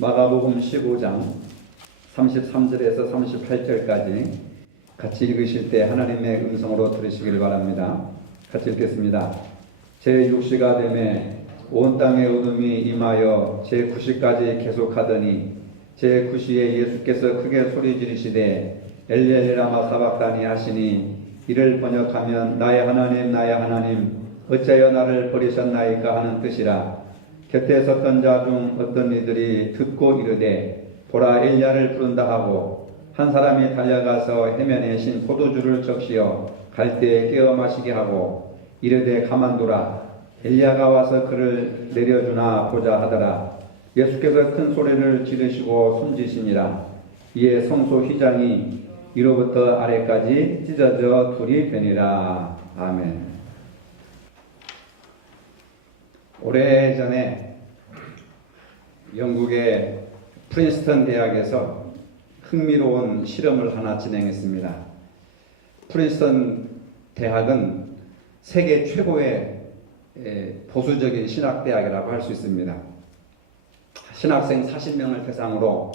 마가복음 15장 33절에서 38절까지 같이 읽으실 때 하나님의 음성으로 들으시길 바랍니다. 같이 읽겠습니다. 제6시가 되매 온 땅에 어둠이 임하여 제9시까지 계속하더니 제9시에 예수께서 크게 소리 지르시되 엘리 라마 사박다니 하시니 이를 번역하면 나의 하나님 나의 하나님 어찌하여 나를 버리셨나이까 하는 뜻이라. 곁에 섰던 자 중 어떤 이들이 듣고 이르되 보라 엘리야를 부른다 하고 한 사람이 달려가서 해면에 신 포도주를 적시어 갈대에 깨어 마시게 하고 이르되 가만두라 엘리야가 와서 그를 내려주나 보자 하더라. 예수께서 큰 소리를 지르시고 숨지시니라. 이에 성소 휘장이 위로부터 아래까지 찢어져 둘이 되니라. 아멘. 오래전에 영국의 프린스턴 대학에서 흥미로운 실험을 하나 진행했습니다. 프린스턴 대학은 세계 최고의 보수적인 신학대학이라고 할 수 있습니다. 신학생 40명을 대상으로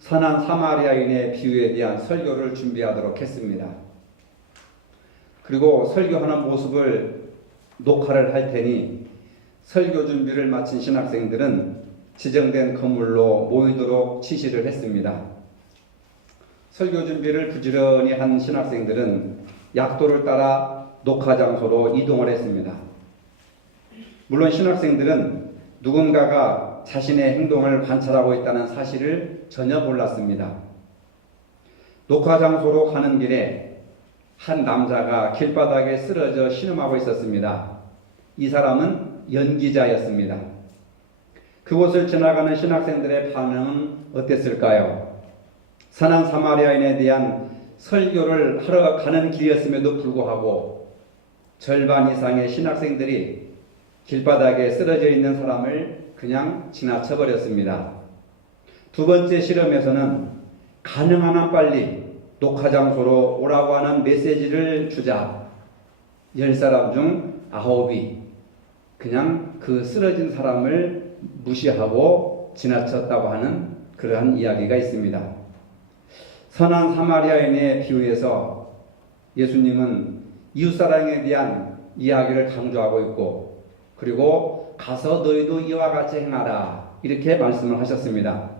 선한 사마리아인의 비유에 대한 설교를 준비하도록 했습니다. 그리고 설교하는 모습을 녹화를 할 테니 설교 준비를 마친 신학생들은 지정된 건물로 모이도록 지시를 했습니다. 설교 준비를 부지런히 한 신학생들은 약도를 따라 녹화 장소로 이동을 했습니다. 물론 신학생들은 누군가가 자신의 행동을 관찰하고 있다는 사실을 전혀 몰랐습니다. 녹화 장소로 가는 길에 한 남자가 길바닥에 쓰러져 신음하고 있었습니다. 이 사람은 연기자였습니다. 그곳을 지나가는 신학생들의 반응은 어땠을까요? 선한 사마리아인에 대한 설교를 하러 가는 길이었음에도 불구하고 절반 이상의 신학생들이 길바닥에 쓰러져 있는 사람을 그냥 지나쳐버렸습니다. 두 번째 실험에서는 가능한 한 빨리 녹화 장소로 오라고 하는 메시지를 주자 10사람 중 9이 그냥 그 쓰러진 사람을 무시하고 지나쳤다고 하는 그러한 이야기가 있습니다. 선한 사마리아인의 비유에서 예수님은 이웃사랑에 대한 이야기를 강조하고 있고 그리고 가서 너희도 이와 같이 행하라 이렇게 말씀을 하셨습니다.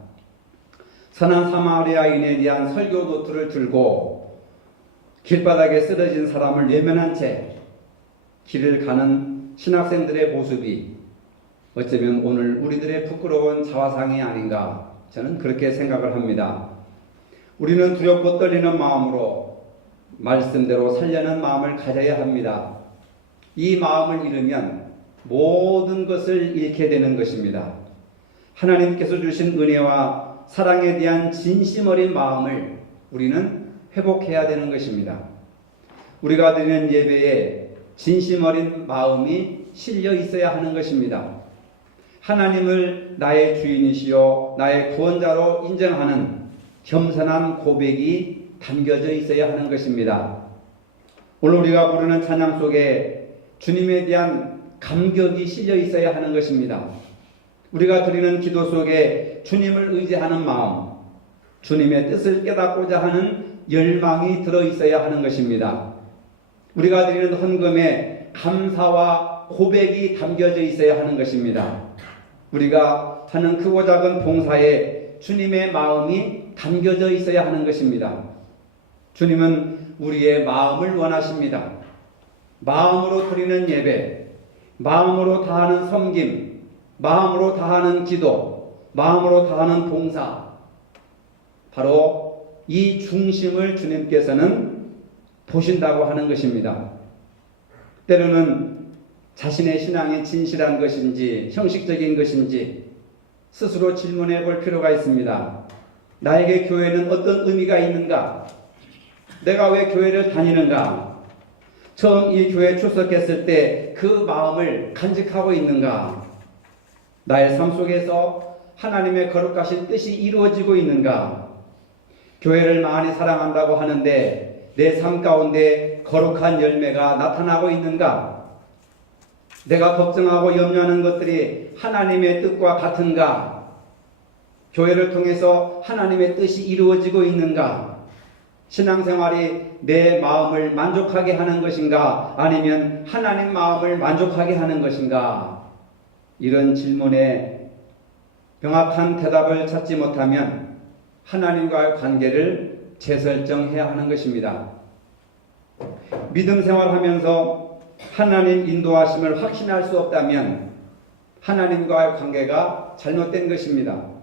선한 사마리아인에 대한 설교 노트를 들고 길바닥에 쓰러진 사람을 외면한 채 길을 가는 신학생들의 모습이 어쩌면 오늘 우리들의 부끄러운 자화상이 아닌가 저는 그렇게 생각을 합니다. 우리는 두렵고 떨리는 마음으로 말씀대로 살려는 마음을 가져야 합니다. 이 마음을 잃으면 모든 것을 잃게 되는 것입니다. 하나님께서 주신 은혜와 사랑에 대한 진심 어린 마음을 우리는 회복해야 되는 것입니다. 우리가 드리는 예배에 진심 어린 마음이 실려 있어야 하는 것입니다. 하나님을 나의 주인이시요 나의 구원자로 인정하는 겸손한 고백이 담겨져 있어야 하는 것입니다. 오늘 우리가 부르는 찬양 속에 주님에 대한 감격이 실려 있어야 하는 것입니다. 우리가 드리는 기도 속에 주님을 의지하는 마음, 주님의 뜻을 깨닫고자 하는 열망이 들어 있어야 하는 것입니다. 우리가 드리는 헌금에 감사와 고백이 담겨져 있어야 하는 것입니다. 우리가 하는 크고 작은 봉사에 주님의 마음이 담겨져 있어야 하는 것입니다. 주님은 우리의 마음을 원하십니다. 마음으로 드리는 예배, 마음으로 다하는 섬김, 마음으로 다하는 기도, 마음으로 다하는 봉사, 바로 이 중심을 주님께서는 보신다고 하는 것입니다. 때로는 자신의 신앙이 진실한 것인지 형식적인 것인지 스스로 질문해 볼 필요가 있습니다. 나에게 교회는 어떤 의미가 있는가? 내가 왜 교회를 다니는가? 처음 이 교회에 출석했을 때 그 마음을 간직하고 있는가? 나의 삶 속에서 하나님의 거룩하신 뜻이 이루어지고 있는가? 교회를 많이 사랑한다고 하는데 내 삶 가운데 거룩한 열매가 나타나고 있는가? 내가 걱정하고 염려하는 것들이 하나님의 뜻과 같은가? 교회를 통해서 하나님의 뜻이 이루어지고 있는가? 신앙생활이 내 마음을 만족하게 하는 것인가? 아니면 하나님 마음을 만족하게 하는 것인가? 이런 질문에 명확한 대답을 찾지 못하면 하나님과의 관계를 재설정해야 하는 것입니다. 믿음 생활하면서 하나님 인도하심을 확신할 수 없다면 하나님과의 관계가 잘못된 것입니다.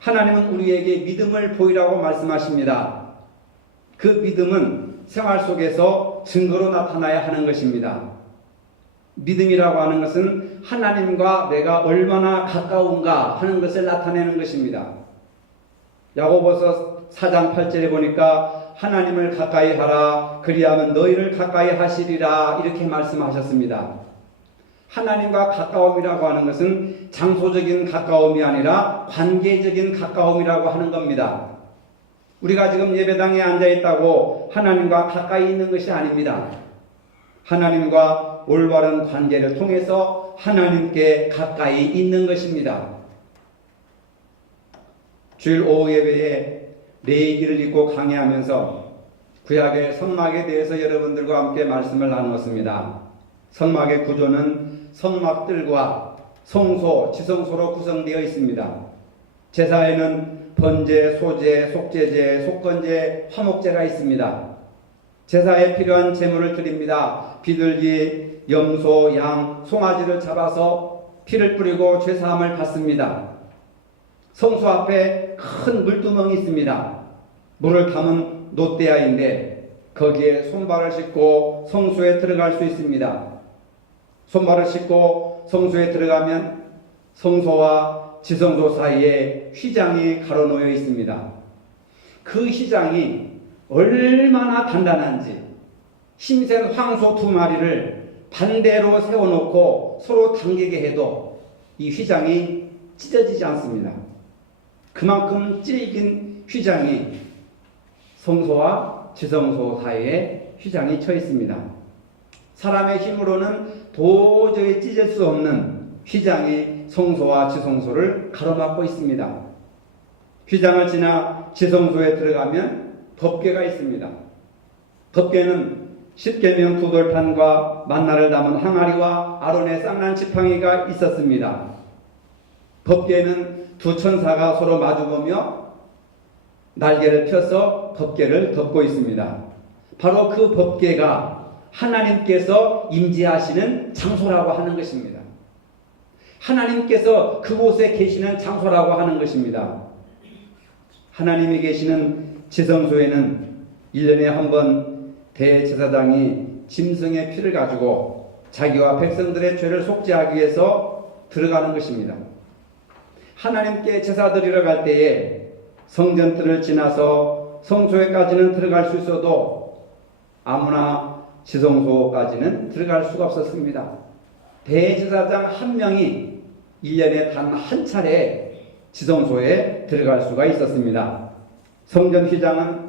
하나님은 우리에게 믿음을 보이라고 말씀하십니다. 그 믿음은 생활 속에서 증거로 나타나야 하는 것입니다. 믿음이라고 하는 것은 하나님과 내가 얼마나 가까운가 하는 것을 나타내는 것입니다. 야고보서 4장 8절에 보니까 하나님을 가까이 하라 그리하면 너희를 가까이 하시리라 이렇게 말씀하셨습니다. 하나님과 가까움이라고 하는 것은 장소적인 가까움이 아니라 관계적인 가까움이라고 하는 겁니다. 우리가 지금 예배당에 앉아 있다고 하나님과 가까이 있는 것이 아닙니다. 하나님과 올바른 관계를 통해서 하나님께 가까이 있는 것입니다. 주일 오후 예배에 레위기를 읽고 강의하면서 구약의 선막에 대해서 여러분들과 함께 말씀을 나누었습니다. 선막의 구조는 선막들과 성소, 지성소로 구성되어 있습니다. 제사에는 번제, 소제, 속제제, 속건제, 화목제가 있습니다. 제사에 필요한 제물을 드립니다. 비둘기, 염소, 양, 송아지를 잡아서 피를 뿌리고 죄사함을 받습니다. 성소 앞에 큰 물두멍이 있습니다. 물을 담은 놋대야인데 거기에 손발을 씻고 성소에 들어갈 수 있습니다. 손발을 씻고 성소에 들어가면 성소와 지성소 사이에 휘장이 가로놓여 있습니다. 그 휘장이 얼마나 단단한지 힘센 황소 2마리를 반대로 세워놓고 서로 당기게 해도 이 휘장이 찢어지지 않습니다. 그만큼 질긴 휘장이 성소와 지성소 사이에 휘장이 쳐 있습니다. 사람의 힘으로는 도저히 찢을 수 없는 휘장이 성소와 지성소를 가로막고 있습니다. 휘장을 지나 지성소에 들어가면 법궤가 있습니다. 법궤는 십계명 2돌판과 만나를 담은 항아리와 아론의 쌍난 지팡이가 있었습니다. 법궤는 2 천사가 서로 마주보며 날개를 펴서 법궤를 덮고 있습니다. 바로 그 법궤가 하나님께서 임재하시는 장소라고 하는 것입니다. 하나님께서 그곳에 계시는 장소라고 하는 것입니다. 하나님이 계시는 지성소에는 1년에 한 번 대제사장이 짐승의 피를 가지고 자기와 백성들의 죄를 속죄하기 위해서 들어가는 것입니다. 하나님께 제사 드리러 갈 때에 성전들을 지나서 성소에까지는 들어갈 수 있어도 아무나 지성소까지는 들어갈 수가 없었습니다. 대제사장 한 명이 1년에 단 한 차례 지성소에 들어갈 수가 있었습니다. 성전 휘장은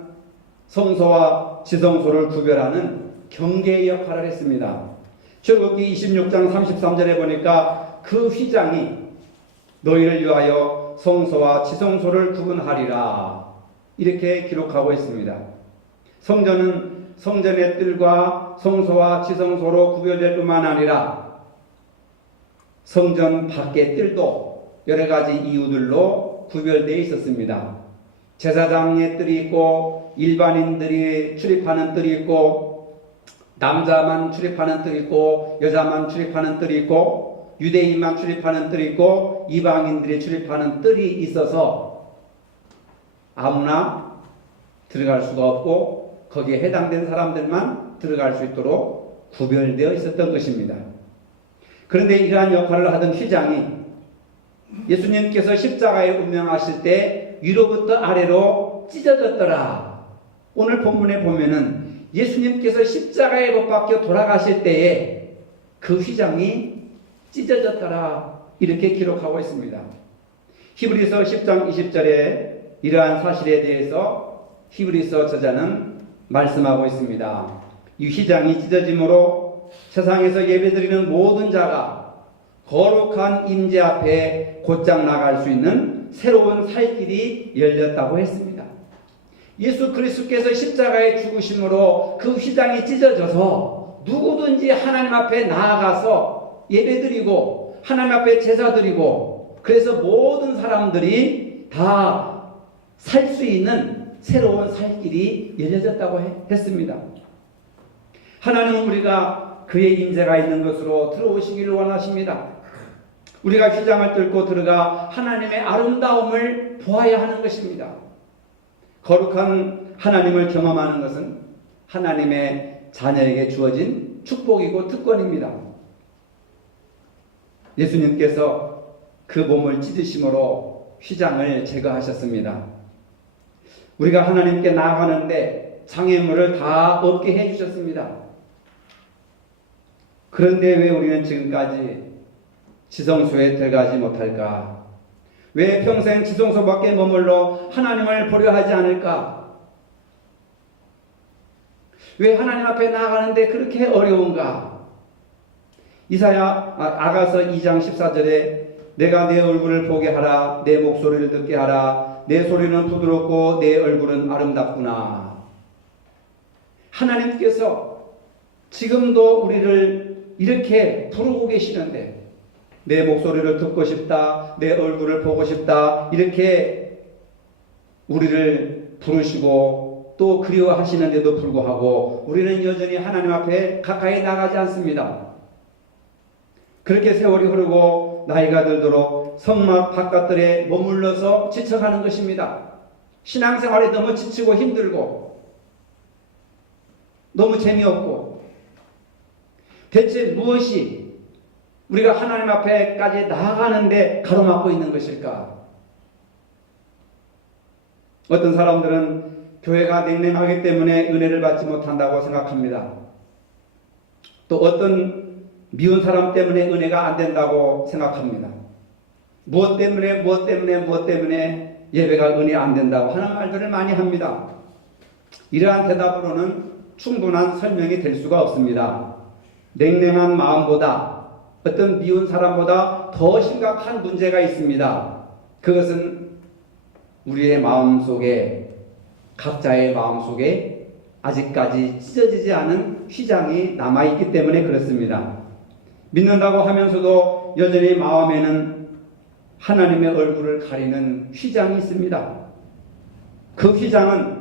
성소와 지성소를 구별하는 경계의 역할을 했습니다. 출애굽기 26장 33절에 보니까 그 휘장이 너희를 위하여 성소와 지성소를 구분하리라 이렇게 기록하고 있습니다. 성전은 성전의 뜰과 성소와 지성소로 구별될 뿐만 아니라 성전 밖의 뜰도 여러 가지 이유들로 구별되어 있었습니다. 제사장의 뜰이 있고 일반인들이 출입하는 뜰이 있고 남자만 출입하는 뜰이 있고 여자만 출입하는 뜰이 있고 유대인만 출입하는 뜰이 있고 이방인들이 출입하는 뜰이 있어서 아무나 들어갈 수가 없고 거기에 해당된 사람들만 들어갈 수 있도록 구별되어 있었던 것입니다. 그런데 이러한 역할을 하던 휘장이 예수님께서 십자가에 운명하실 때 위로부터 아래로 찢어졌더라. 오늘 본문에 보면은 예수님께서 십자가에 못 박혀 돌아가실 때에 그 휘장이 찢어졌더라 이렇게 기록하고 있습니다. 히브리서 10장 20절에 이러한 사실에 대해서 히브리서 저자는 말씀하고 있습니다. 이 휘장이 찢어짐으로 세상에서 예배드리는 모든 자가 거룩한 임재 앞에 곧장 나갈 수 있는 새로운 살 길이 열렸다고 했습니다. 예수 그리스도께서 십자가에 죽으심으로 그 휘장이 찢어져서 누구든지 하나님 앞에 나아가서 예배드리고 하나님 앞에 제사드리고 그래서 모든 사람들이 다 살 수 있는 새로운 살 길이 열려졌다고 했습니다. 하나님은 우리가 그의 임재가 있는 것으로 들어오시기를 원하십니다. 우리가 휘장을 뚫고 들어가 하나님의 아름다움을 보아야 하는 것입니다. 거룩한 하나님을 경험하는 것은 하나님의 자녀에게 주어진 축복이고 특권입니다. 예수님께서 그 몸을 찢으심으로 휘장을 제거하셨습니다. 우리가 하나님께 나아가는데 장애물을 다 없게 해주셨습니다. 그런데 왜 우리는 지금까지 지성소에 들어가지 못할까? 왜 평생 지성소 밖에 머물러 하나님을 보려 하지 않을까? 왜 하나님 앞에 나아가는데 그렇게 어려운가? 아가서 2장 14절에 내가 내 얼굴을 보게 하라, 내 목소리를 듣게 하라, 내 소리는 부드럽고 내 얼굴은 아름답구나. 하나님께서 지금도 우리를 이렇게 부르고 계시는데 내 목소리를 듣고 싶다, 내 얼굴을 보고 싶다, 이렇게 우리를 부르시고 또 그리워하시는데도 불구하고 우리는 여전히 하나님 앞에 가까이 나가지 않습니다. 그렇게 세월이 흐르고 나이가 들도록 성막 바깥들에 머물러서 지쳐가는 것입니다. 신앙생활이 너무 지치고 힘들고 너무 재미없고 대체 무엇이 우리가 하나님 앞에까지 나아가는데 가로막고 있는 것일까? 어떤 사람들은 교회가 냉랭하기 때문에 은혜를 받지 못한다고 생각합니다. 또 어떤 미운 사람 때문에 은혜가 안 된다고 생각합니다. 무엇 때문에 예배가 은혜 안 된다고 하는 말들을 많이 합니다. 이러한 대답으로는 충분한 설명이 될 수가 없습니다. 냉랭한 마음보다 어떤 미운 사람보다 더 심각한 문제가 있습니다. 그것은 우리의 마음속에, 각자의 마음속에 아직까지 찢어지지 않은 휘장이 남아있기 때문에 그렇습니다. 믿는다고 하면서도 여전히 마음에는 하나님의 얼굴을 가리는 휘장이 있습니다. 그 휘장은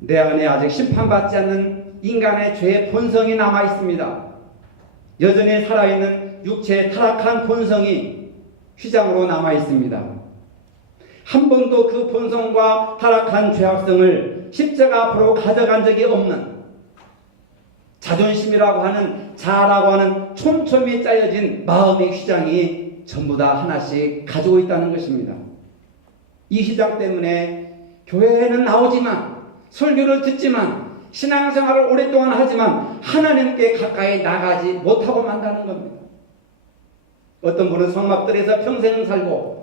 내 안에 아직 심판받지 않는 인간의 죄의 본성이 남아 있습니다. 여전히 살아있는 육체의 타락한 본성이 휘장으로 남아 있습니다. 한 번도 그 본성과 타락한 죄악성을 십자가 앞으로 가져간 적이 없는 자존심이라고 하는 자아라고 하는 촘촘히 짜여진 마음의 휘장이 전부 다 하나씩 가지고 있다는 것입니다. 이 휘장 때문에 교회에는 나오지만 설교를 듣지만 신앙생활을 오랫동안 하지만 하나님께 가까이 나가지 못하고 만다는 겁니다. 어떤 분은 성막들에서 평생 살고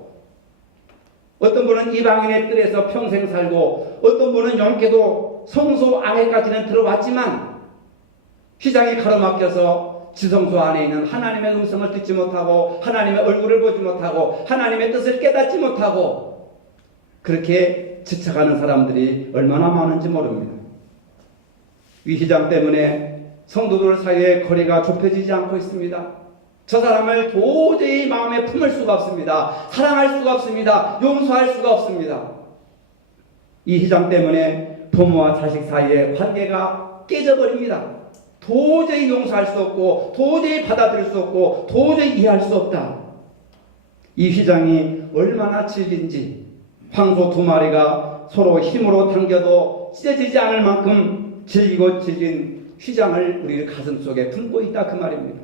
어떤 분은 이방인의 뜰에서 평생 살고 어떤 분은 영계도 성소 안에까지는 들어왔지만 휘장이 가로막혀서 지성소 안에 있는 하나님의 음성을 듣지 못하고 하나님의 얼굴을 보지 못하고 하나님의 뜻을 깨닫지 못하고 그렇게 지쳐가는 사람들이 얼마나 많은지 모릅니다. 이 휘장 때문에 성도들 사이에 거리가 좁혀지지 않고 있습니다. 저 사람을 도저히 마음에 품을 수가 없습니다. 사랑할 수가 없습니다. 용서할 수가 없습니다. 이 휘장 때문에 부모와 자식 사이의 관계가 깨져버립니다. 도저히 용서할 수 없고 도저히 받아들일 수 없고 도저히 이해할 수 없다. 이 휘장이 얼마나 질긴지 황소 2마리가 서로 힘으로 당겨도 찢어지지 않을 만큼 질기고 질긴 휘장을 우리 가슴속에 품고 있다 그 말입니다.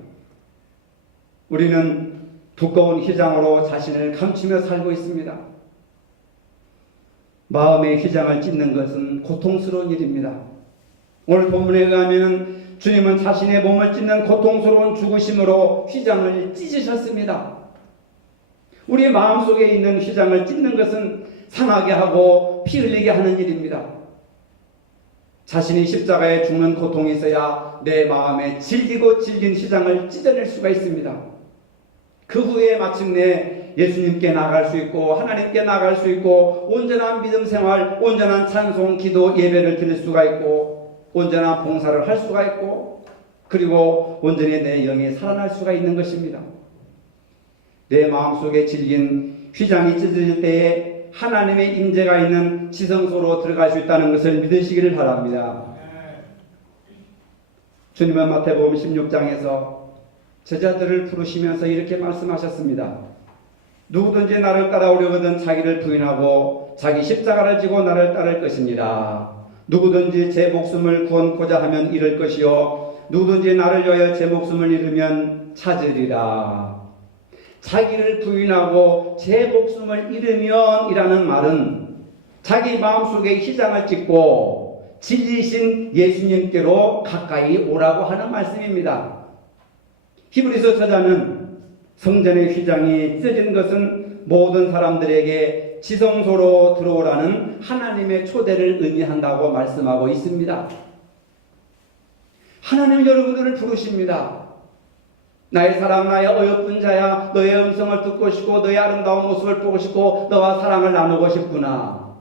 우리는 두꺼운 휘장으로 자신을 감추며 살고 있습니다. 마음의 휘장을 찢는 것은 고통스러운 일입니다. 오늘 본문에 의하면 주님은 자신의 몸을 찢는 고통스러운 죽으심으로 휘장을 찢으셨습니다. 우리의 마음속에 있는 휘장을 찢는 것은 상하게 하고 피 흘리게 하는 일입니다. 자신이 십자가에 죽는 고통이 있어야 내 마음에 질기고 질긴 휘장을 찢어낼 수가 있습니다. 그 후에 마침내 예수님께 나갈 수 있고 하나님께 나갈 수 있고 온전한 믿음 생활, 온전한 찬송, 기도, 예배를 드릴 수가 있고 온전한 봉사를 할 수가 있고 그리고 온전히 내 영이 살아날 수가 있는 것입니다. 내 마음속에 질긴 휘장이 찢어질 때에 하나님의 임재가 있는 지성소로 들어갈 수 있다는 것을 믿으시기를 바랍니다. 주님은 마태복음 16장에서 제자들을 부르시면서 이렇게 말씀하셨습니다. 누구든지 나를 따라오려거든 자기를 부인하고 자기 십자가를 지고 나를 따를 것입니다. 누구든지 제 목숨을 구원코자 하면 잃을 것이요 누구든지 나를 위하여 제 목숨을 잃으면 찾으리라. 자기를 부인하고 제 목숨을 잃으면 이라는 말은 자기 마음속에 휘장을 찢고 진리신 예수님께로 가까이 오라고 하는 말씀입니다. 히브리서 저자는 성전의 휘장이 찢어진 것은 모든 사람들에게 지성소로 들어오라는 하나님의 초대를 의미한다고 말씀하고 있습니다. 하나님은 여러분들을 부르십니다. 나의 사랑, 나의 어여쁜 자야, 너의 음성을 듣고 싶고 너의 아름다운 모습을 보고 싶고 너와 사랑을 나누고 싶구나.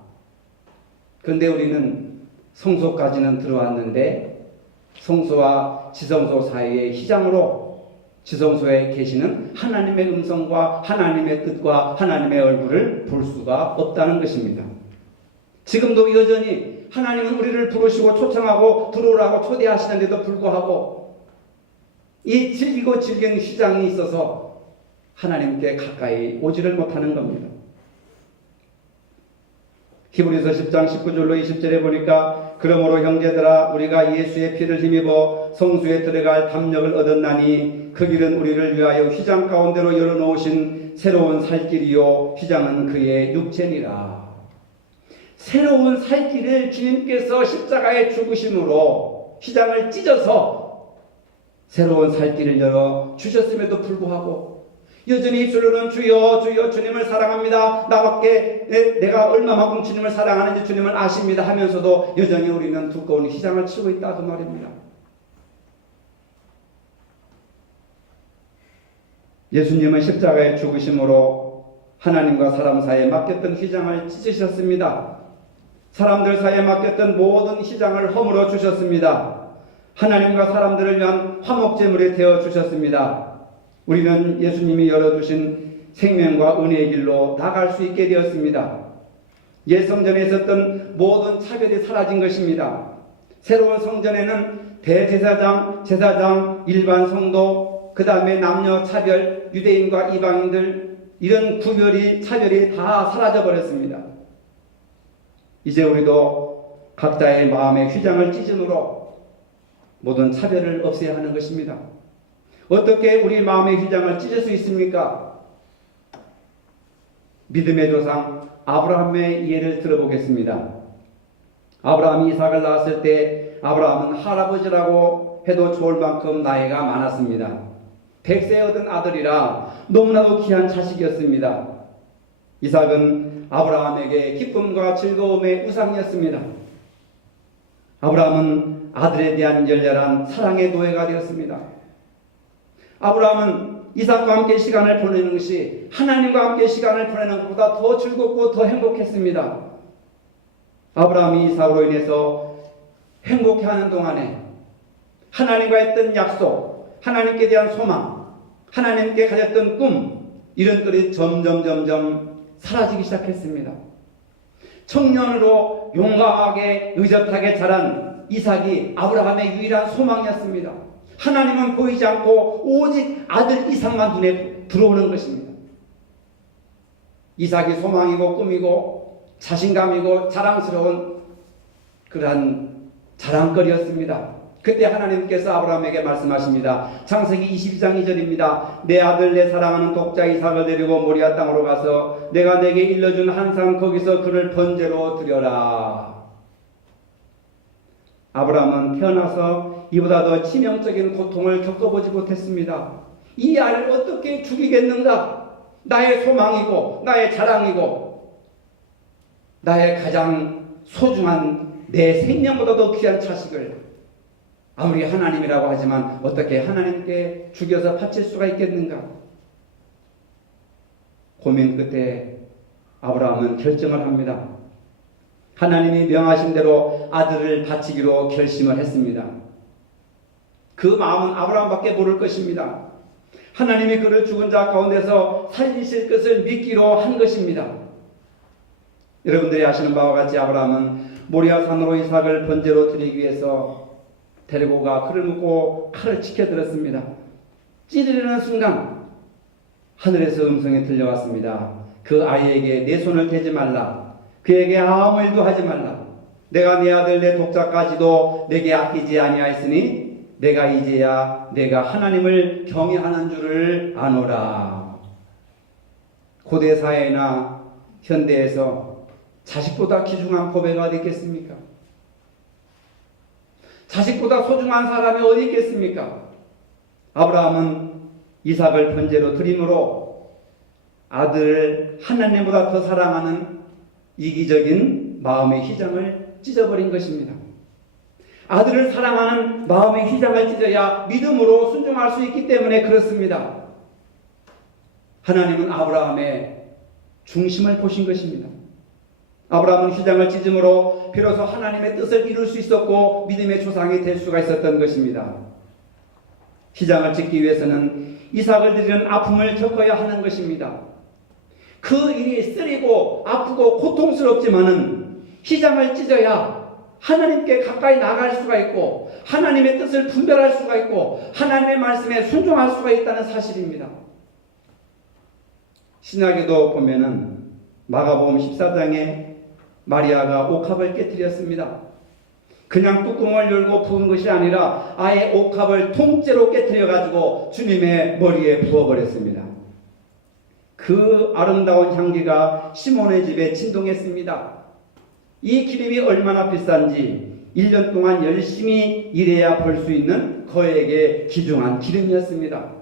그런데 우리는 성소까지는 들어왔는데 성소와 지성소 사이의 휘장으로 지성소에 계시는 하나님의 음성과 하나님의 뜻과 하나님의 얼굴을 볼 수가 없다는 것입니다. 지금도 여전히 하나님은 우리를 부르시고 초청하고 들어오라고 초대하시는데도 불구하고 이 질기고 질긴 휘장이 있어서 하나님께 가까이 오지를 못하는 겁니다. 히브리서 10장 19절로 20절에 보니까 그러므로 형제들아 우리가 예수의 피를 힘입어 성수에 들어갈 담력을 얻었나니 그 길은 우리를 위하여 휘장 가운데로 열어놓으신 새로운 살길이요 휘장은 그의 육체니라. 새로운 살길을 주님께서 십자가에 죽으심으로 휘장을 찢어서 새로운 살길을 열어 주셨음에도 불구하고 여전히 입술로는 주여 주여 주님을 사랑합니다. 나밖에 내가 얼마만큼 주님을 사랑하는지 주님을 아십니다 하면서도 여전히 우리는 두꺼운 휘장을 치고 있다 그 말입니다. 예수님은 십자가에 죽으심으로 하나님과 사람 사이에 맡겼던 휘장을 찢으셨습니다. 사람들 사이에 맡겼던 모든 휘장을 허물어 주셨습니다. 하나님과 사람들을 위한 화목제물이 되어 주셨습니다. 우리는 예수님이 열어주신 생명과 은혜의 길로 나갈 수 있게 되었습니다. 옛 성전에 있었던 모든 차별이 사라진 것입니다. 새로운 성전에는 대제사장, 제사장, 일반 성도, 그 다음에 남녀 차별, 유대인과 이방인들 이런 구별이 차별이 다 사라져 버렸습니다. 이제 우리도 각자의 마음의 휘장을 찢음으로 모든 차별을 없애야 하는 것입니다. 어떻게 우리 마음의 휘장을 찢을 수 있습니까? 믿음의 조상 아브라함의 예를 들어보겠습니다. 아브라함이 이삭을 낳았을 때 아브라함은 할아버지라고 해도 좋을 만큼 나이가 많았습니다. 100세 얻은 아들이라 너무나도 귀한 자식이었습니다. 이삭은 아브라함에게 기쁨과 즐거움의 우상이었습니다. 아브라함은 아들에 대한 열렬한 사랑의 노예가 되었습니다. 아브라함은 이삭과 함께 시간을 보내는 것이 하나님과 함께 시간을 보내는 것보다 더 즐겁고 더 행복했습니다. 아브라함이 이삭으로 인해서 행복해하는 동안에 하나님과 했던 약속, 하나님께 대한 소망, 하나님께 가졌던 꿈 이런 것들이 점점 사라지기 시작했습니다. 청년으로 용감하게 의젓하게 자란 이삭이 아브라함의 유일한 소망이었습니다. 하나님은 보이지 않고 오직 아들 이삭만 눈에 들어오는 것입니다. 이삭이 소망이고 꿈이고 자신감이고 자랑스러운 그러한 자랑거리였습니다. 그때 하나님께서 아브라함에게 말씀하십니다. 창세기 22장 2절입니다. 내 아들 내 사랑하는 독자 이삭을 데리고 모리아 땅으로 가서 내가 내게 일러준 한 산 거기서 그를 번제로 드려라. 아브라함은 태어나서 이보다 더 치명적인 고통을 겪어보지 못했습니다. 이 아이를 어떻게 죽이겠는가? 나의 소망이고 나의 자랑이고 나의 가장 소중한 내 생명보다 더 귀한 자식을 아무리 하나님이라고 하지만 어떻게 하나님께 죽여서 바칠 수가 있겠는가? 고민 끝에 아브라함은 결정을 합니다. 하나님이 명하신 대로 아들을 바치기로 결심을 했습니다. 그 마음은 아브라함밖에 모를 것입니다. 하나님이 그를 죽은 자 가운데서 살리실 것을 믿기로 한 것입니다. 여러분들이 아시는 바와 같이 아브라함은 모리아 산으로 이삭을 번제로 드리기 위해서 데리고 가 그를 묶고 칼을 치켜들었습니다. 찌르려는 순간 하늘에서 음성이 들려왔습니다. 그 아이에게 내 손을 대지 말라. 그에게 아무 일도 하지 말라. 내가 내 아들 내 독자까지도 내게 아끼지 아니하였으니 내가 이제야 내가 하나님을 경외하는 줄을 아노라. 고대 사회나 현대에서 자식보다 귀중한 고배가 어디 있겠습니까? 자식보다 소중한 사람이 어디 있겠습니까? 아브라함은 이삭을 번제로 드림으로 아들을 하나님보다 더 사랑하는 이기적인 마음의 휘장을 찢어버린 것입니다. 아들을 사랑하는 마음의 휘장을 찢어야 믿음으로 순종할 수 있기 때문에 그렇습니다. 하나님은 아브라함의 중심을 보신 것입니다. 아브라함은 휘장을 찢음으로 비로소 하나님의 뜻을 이룰 수 있었고 믿음의 조상이 될 수가 있었던 것입니다. 휘장을 찢기 위해서는 이삭을 드리는 아픔을 겪어야 하는 것입니다. 그 일이 쓰리고 아프고 고통스럽지만은 휘장을 찢어야 하나님께 가까이 나아갈 수가 있고 하나님의 뜻을 분별할 수가 있고 하나님의 말씀에 순종할 수가 있다는 사실입니다. 신약에도 보면은 마가복음 14장에 마리아가 옥합을 깨뜨렸습니다. 그냥 뚜껑을 열고 부은 것이 아니라 아예 옥합을 통째로 깨뜨려 가지고 주님의 머리에 부어버렸습니다. 그 아름다운 향기가 시몬의 집에 진동했습니다. 이 기름이 얼마나 비싼지 1년 동안 열심히 일해야 벌 수 있는 거액의 귀중한 기름이었습니다.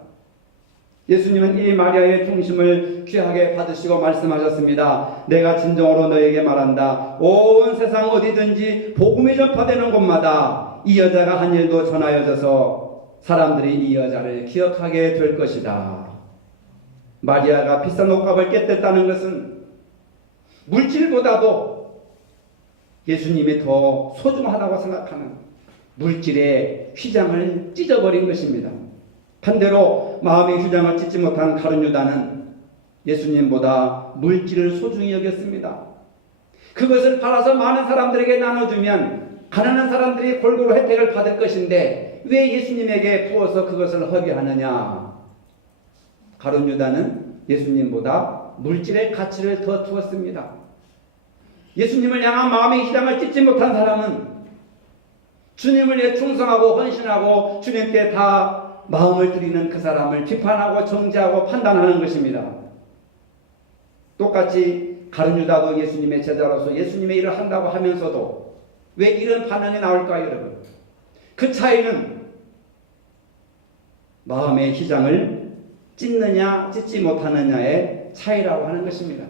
예수님은 이 마리아의 중심을 귀하게 받으시고 말씀하셨습니다. 내가 진정으로 너에게 말한다. 온 세상 어디든지 복음이 전파되는 곳마다 이 여자가 한 일도 전하여져서 사람들이 이 여자를 기억하게 될 것이다. 마리아가 비싼 옥합을 깨뜨렸다는 것은 물질보다도 예수님이 더 소중하다고 생각하는 물질의 휘장을 찢어버린 것입니다. 반대로 마음의 휘장을 찢지 못한 가룟 유다는 예수님보다 물질을 소중히 여겼습니다. 그것을 팔아서 많은 사람들에게 나눠주면 가난한 사람들이 골고루 혜택을 받을 것인데 왜 예수님에게 부어서 그것을 허비하느냐? 가룟 유다는 예수님보다 물질의 가치를 더 두었습니다. 예수님을 향한 마음의 휘장을 찢지 못한 사람은 주님을 위해 충성하고 헌신하고 주님께 다 마음을 드리는 그 사람을 비판하고 정죄하고 판단하는 것입니다. 똑같이 가룟 유다도 예수님의 제자로서 예수님의 일을 한다고 하면서도 왜 이런 반응이 나올까요, 여러분? 그 차이는 마음의 휘장을 찢느냐 찢지 못하느냐의 차이라고 하는 것입니다.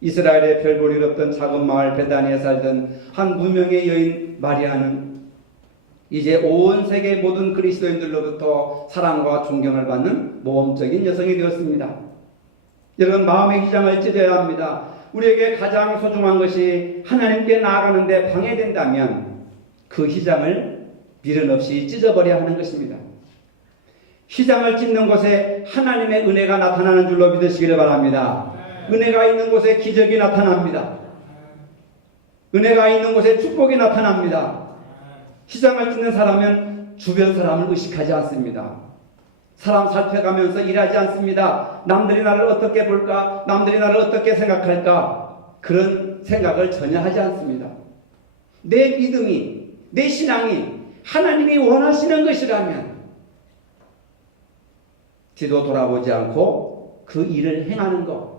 이스라엘의 별 볼 일 없던 작은 마을 베다니에 살던 한 무명의 여인 마리아는 이제 온 세계 모든 그리스도인들로부터 사랑과 존경을 받는 모범적인 여성이 되었습니다. 여러분, 마음의 휘장을 찢어야 합니다. 우리에게 가장 소중한 것이 하나님께 나아가는 데 방해된다면 그 휘장을 미련 없이 찢어버려야 하는 것입니다. 휘장을 찢는 곳에 하나님의 은혜가 나타나는 줄로 믿으시기를 바랍니다. 은혜가 있는 곳에 기적이 나타납니다. 은혜가 있는 곳에 축복이 나타납니다. 휘장을 찢는 사람은 주변 사람을 의식하지 않습니다. 사람 살펴가면서 일하지 않습니다. 남들이 나를 어떻게 볼까? 남들이 나를 어떻게 생각할까? 그런 생각을 전혀 하지 않습니다. 내 믿음이, 내 신앙이 하나님이 원하시는 것이라면 뒤도 돌아보지 않고 그 일을 행하는 것.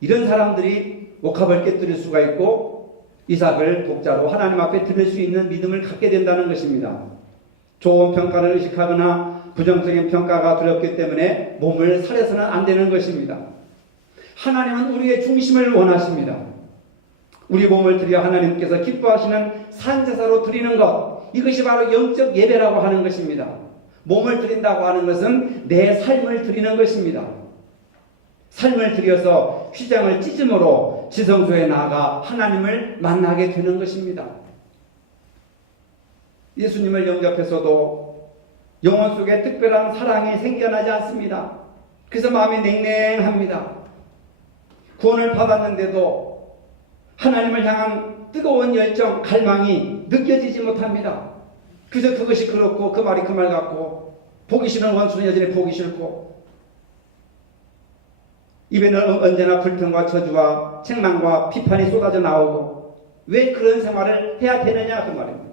이런 사람들이 옥합을 깨뜨릴 수가 있고 이삭을 독자로 하나님 앞에 드릴 수 있는 믿음을 갖게 된다는 것입니다. 좋은 평가를 의식하거나 부정적인 평가가 두렵기 때문에 몸을 살해서는 안 되는 것입니다. 하나님은 우리의 중심을 원하십니다. 우리 몸을 드려 하나님께서 기뻐하시는 산제사로 드리는 것, 이것이 바로 영적 예배라고 하는 것입니다. 몸을 드린다고 하는 것은 내 삶을 드리는 것입니다. 삶을 들여서 휘장을 찢음으로 지성소에 나아가 하나님을 만나게 되는 것입니다. 예수님을 영접해서도 영혼 속에 특별한 사랑이 생겨나지 않습니다. 그래서 마음이 냉랭합니다. 구원을 받았는데도 하나님을 향한 뜨거운 열정, 갈망이 느껴지지 못합니다. 그래서 그것이 그렇고 그 말이 그 말 같고 보기 싫은 원수는 여전히 보기 싫고 입에는 언제나 불평과 저주와 책망과 비판이 쏟아져 나오고 왜 그런 생활을 해야 되느냐 그 말입니다.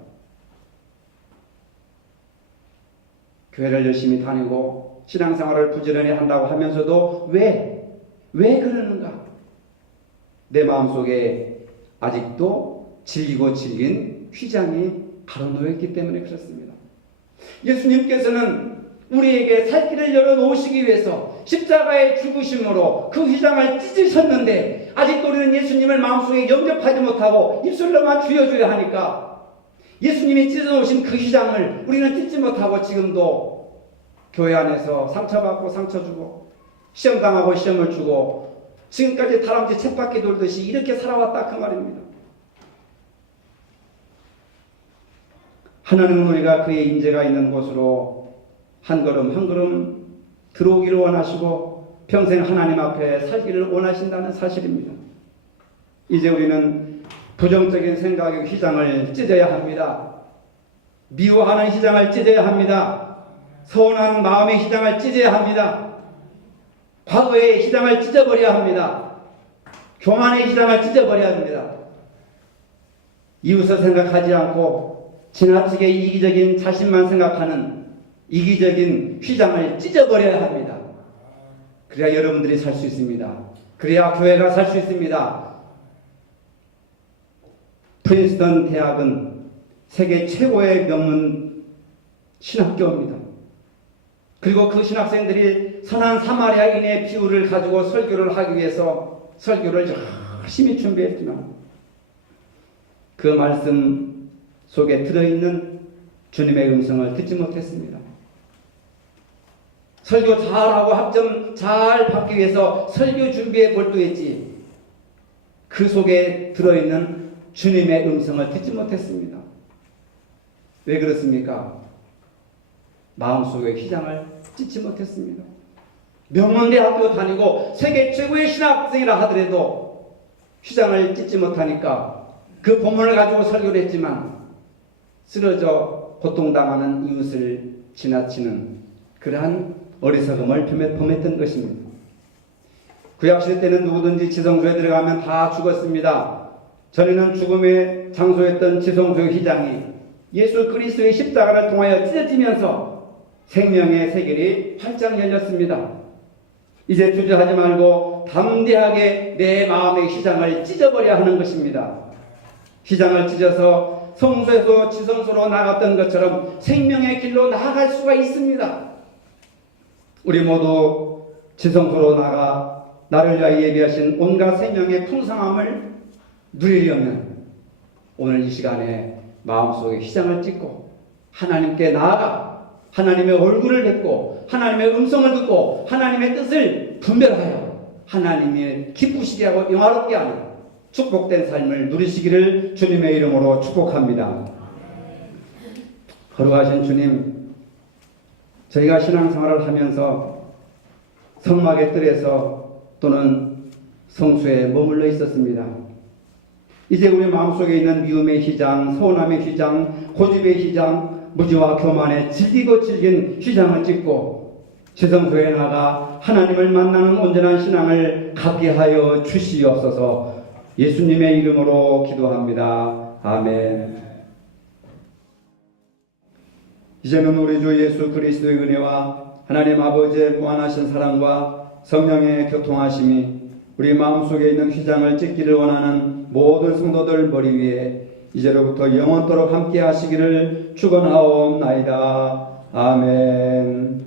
교회를 열심히 다니고 신앙생활을 부지런히 한다고 하면서도 왜 그러는가? 내 마음속에 아직도 질기고 질긴 휘장이 가로놓였기 때문에 그렇습니다. 예수님께서는 우리에게 살 길을 열어놓으시기 위해서 십자가의 죽으심으로 그 휘장을 찢으셨는데 아직도 우리는 예수님을 마음속에 영접하지 못하고 입술로만 쥐어줘야 하니까 예수님이 찢어놓으신 그 휘장을 우리는 찢지 못하고 지금도 교회 안에서 상처받고 상처주고 시험당하고 시험을 주고 지금까지 다람쥐 쳇바퀴 돌듯이 이렇게 살아왔다 그 말입니다. 하나님은 우리가 그의 임재가 있는 곳으로 한 걸음 한 걸음 들어오기를 원하시고 평생 하나님 앞에 살기를 원하신다는 사실입니다. 이제 우리는 부정적인 생각의 휘장을 찢어야 합니다. 미워하는 휘장을 찢어야 합니다. 서운한 마음의 휘장을 찢어야 합니다. 과거의 휘장을 찢어버려야 합니다. 교만의 휘장을 찢어버려야 합니다. 이웃을 생각하지 않고 지나치게 이기적인 자신만 생각하는 이기적인 휘장을 찢어버려야 합니다. 그래야 여러분들이 살 수 있습니다. 그래야 교회가 살 수 있습니다. 프린스턴 대학은 세계 최고의 명문 신학교입니다. 그리고 그 신학생들이 선한 사마리아인의 비유를 가지고 설교를 하기 위해서 설교를 열심히 준비했지만 그 말씀 속에 들어있는 주님의 음성을 듣지 못했습니다. 설교 잘하고 학점 잘 받기 위해서 설교 준비에 몰두했지 그 속에 들어있는 주님의 음성을 듣지 못했습니다. 왜 그렇습니까? 마음속에 휘장을 찢지 못했습니다. 명문대학교 다니고 세계 최고의 신학생이라 하더라도 휘장을 찢지 못하니까 그 본문을 가지고 설교를 했지만 쓰러져 고통당하는 이웃을 지나치는 그러한 어리석음을 범했던 것입니다. 구약시대 때는 누구든지 지성소에 들어가면 다 죽었습니다. 전에는 죽음의 장소였던 지성소의 휘장이 예수 그리스도의 십자가를 통하여 찢어지면서 생명의 세계를 활짝 열렸습니다. 이제 주저하지 말고 담대하게 내 마음의 휘장을 찢어버려야 하는 것입니다. 휘장을 찢어서 성소에서 지성소로 나갔던 것처럼 생명의 길로 나아갈 수가 있습니다. 우리 모두 지성소로 나가 나를 위하여 예비하신 온갖 생명의 풍성함을 누리려면 오늘 이 시간에 마음속에 휘장을 찢고 하나님께 나아가 하나님의 얼굴을 뵙고 하나님의 음성을 듣고 하나님의 뜻을 분별하여 하나님의 기쁘시게 하고 영화롭게 하는 축복된 삶을 누리시기를 주님의 이름으로 축복합니다. 거룩하신 주님, 저희가 신앙생활을 하면서 성막의 뜰에서 또는 성수에 머물러 있었습니다. 이제 우리 마음속에 있는 미움의 휘장, 서운함의 휘장, 고집의 휘장, 무지와 교만의 질기고 질긴 휘장을 찢고 지성소에 나가 하나님을 만나는 온전한 신앙을 갖게 하여 주시옵소서. 예수님의 이름으로 기도합니다. 아멘. 이제는 우리 주 예수 그리스도의 은혜와 하나님 아버지의 무한하신 사랑과 성령의 교통하심이 우리 마음속에 있는 휘장을 찢기를 원하는 모든 성도들 머리 위에 이제로부터 영원토록 함께 하시기를 축원하옵나이다. 아멘.